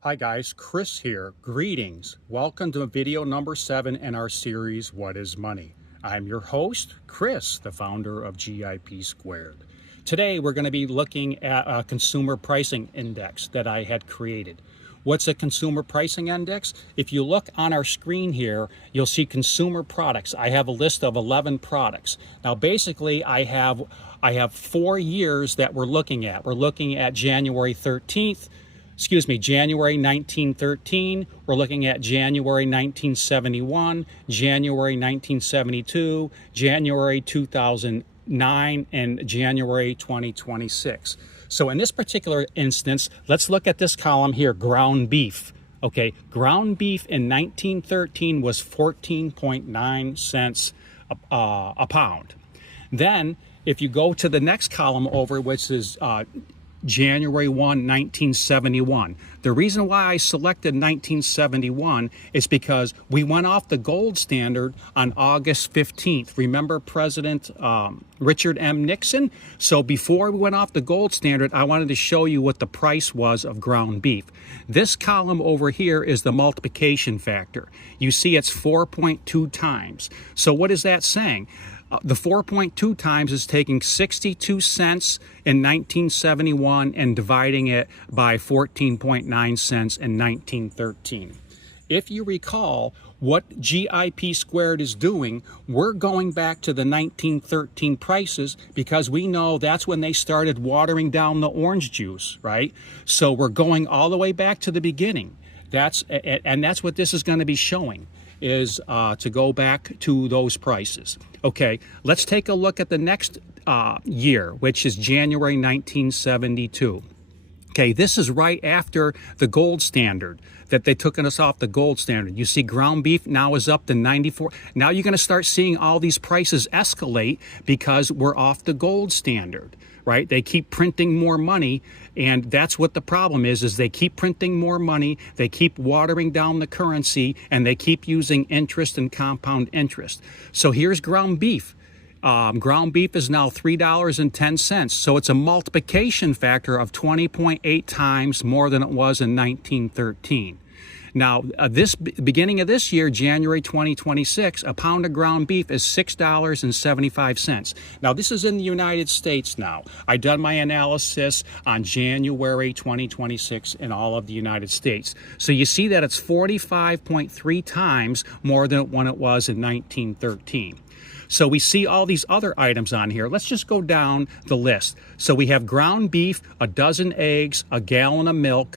Hi guys, Chris here. Greetings. Welcome to video number 7 in our series, What is Money? I'm your host, Chris, the founder of GIP Squared. Today we're going to be looking at a consumer pricing index that I had created. What's a consumer pricing index? If you look on our screen here, you'll see consumer products. I have a list of 11 products. Now basically I have 4 years that we're looking at. We're looking at January 1913, we're looking at January 1971, January 1972, January 2009, and January 2026. So in this particular instance, let's look at this column here, ground beef. Okay, ground beef in 1913 was 14.9 cents a pound. Then, if you go to the next column over, which is January 1, 1971. The reason why I selected 1971 is because we went off the gold standard on August 15th. Remember President Richard M. Nixon? So before we went off the gold standard, I wanted to show you what the price was of ground beef. This column over here is the multiplication factor. You see it's 4.2 times. So what is that saying? The 4.2 times is taking 62 cents in 1971 and dividing it by 14.9 cents in 1913. If you recall, what GIP Squared is doing, we're going back to the 1913 prices because we know that's when they started watering down the orange juice, right? So we're going all the way back to the beginning. That's what this is going to be showing, is to go back to those prices. Okay, let's take a look at the next year, which is January 1972. Okay, this is right after the gold standard, that they took us off the gold standard. You see ground beef now is up to 94. Now you're going to start seeing all these prices escalate because we're off the gold standard, right? They keep printing more money, and that's what the problem is they keep printing more money, they keep watering down the currency, and they keep using interest and compound interest. So here's ground beef. Ground beef is now $3.10, so it's a multiplication factor of 20.8 times more than it was in 1913. Now, beginning of this year, January 2026, a pound of ground beef is $6.75. Now, this is in the United States now. I done my analysis on January 2026 in all of the United States. So you see that it's 45.3 times more than when it was in 1913. So we see all these other items on here. Let's just go down the list. So we have ground beef, a dozen eggs, a gallon of milk,